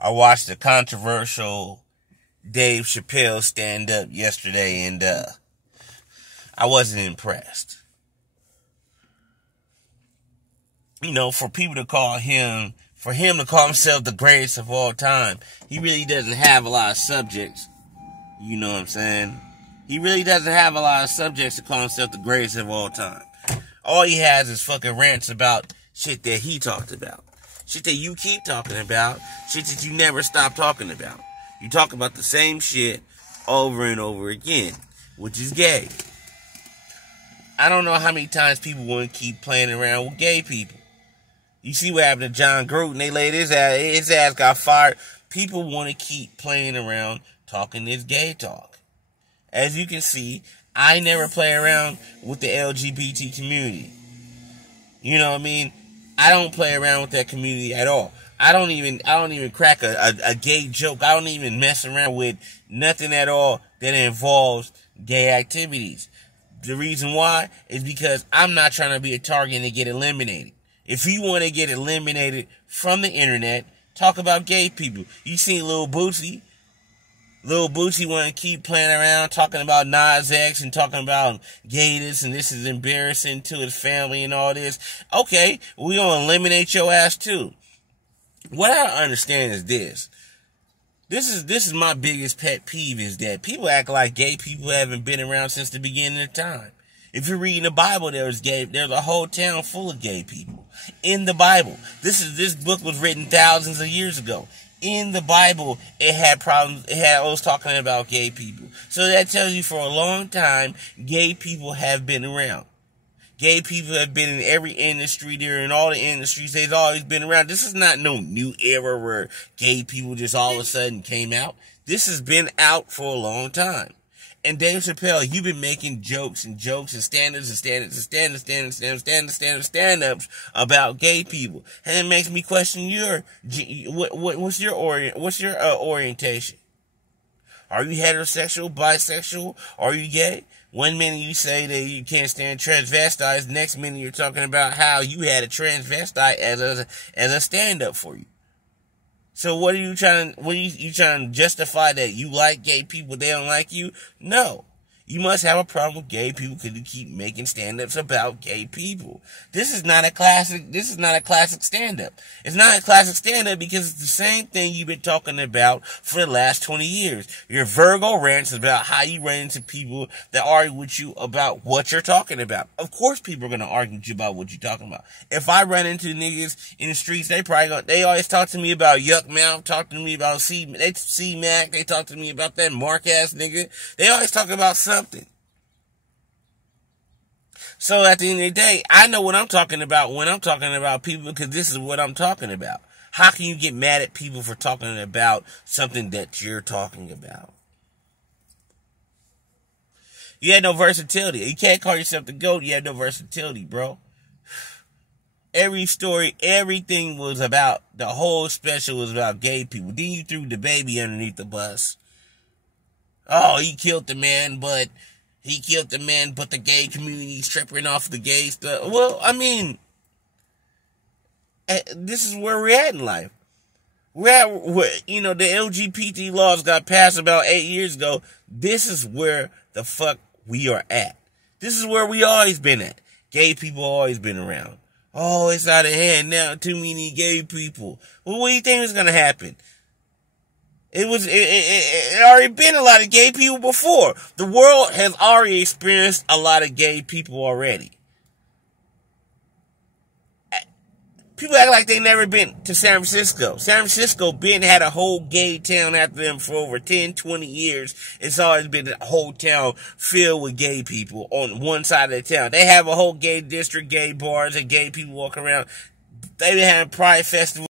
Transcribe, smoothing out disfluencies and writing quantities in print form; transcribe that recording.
I watched the controversial Dave Chappelle stand up yesterday, and I wasn't impressed. You know, for him to call himself the greatest of all time, he really doesn't have a lot of subjects. You know what I'm saying? He really doesn't have a lot of subjects to call himself the greatest of all time. All he has is fucking rants about shit that he talked about. Shit that you keep talking about. Shit that you never stop talking about. You talk about the same shit over and over again, which is gay. I don't know how many times people want to keep playing around with gay people. You see what happened to John Gruden? They laid his ass got fired. People want to keep playing around talking this gay talk. As you can see, I never play around with the LGBT community. You know what I mean? I don't play around with that community at all. I don't even crack a gay joke. I don't even mess around with nothing at all that involves gay activities. The reason why is because I'm not trying to be a target and get eliminated. If you want to get eliminated from the internet, talk about gay people. You seen Lil Bootsy. Lil Bootsy want to keep playing around talking about Nas X and talking about gayness and this is embarrassing to his family and all this. Okay, we gonna eliminate your ass too. What I don't understand is this. This is my biggest pet peeve, is that people act like gay people haven't been around since the beginning of time. If you're reading the Bible, there's a whole town full of gay people. In the Bible. This book was written thousands of years ago. In the Bible, it had problems. It was talking about gay people. So that tells you for a long time, gay people have been around. Gay people have been in every industry. They're in all the industries. They've always been around. This is not no new era where gay people just all of a sudden came out. This has been out for a long time. And Dave Chappelle, you've been making jokes and stand-ups about gay people. And it makes me question what's your orientation? Are you heterosexual, bisexual? Are you gay? One minute you say that you can't stand transvestites, next minute you're talking about how you had a transvestite as a stand-up for you. So what are you trying to justify that you like gay people, they don't like you? No. You must have a problem with gay people because you keep making stand-ups about gay people. This is not a classic stand-up. It's not a classic stand-up because it's the same thing you've been talking about for the last 20 years. Your Virgo rants about how you run into people that argue with you about what you're talking about. Of course people are going to argue with you about what you're talking about. If I run into niggas in the streets, they always talk to me about Yuck Mouth, talk to me about C-Mac, they talk to me about that Mark-ass nigga. They always talk about something. So at the end of the day, I know what I'm talking about when I'm talking about people, because this is what I'm talking about. How can you get mad at people for talking about something that you're talking about? You had no versatility. You can't call yourself the GOAT. You had no versatility, bro. Every story, everything was about, the whole special was about gay people. Then you threw the baby underneath the bus. Oh, he killed the man, but the gay community's tripping off the gay stuff. Well, I mean, this is where we're at in life. The LGBT laws got passed about 8 years ago. This is where the fuck we are at. This is where we always been at. Gay people always been around. Oh, it's out of hand now. Too many gay people. Well, what do you think is going to happen? It already been a lot of gay people before. The world has already experienced a lot of gay people already. People act like they never been to San Francisco. San Francisco had a whole gay town after them for over 10, 20 years. It's always been a whole town filled with gay people on one side of the town. They have a whole gay district, gay bars, and gay people walk around. They've been having Pride Festival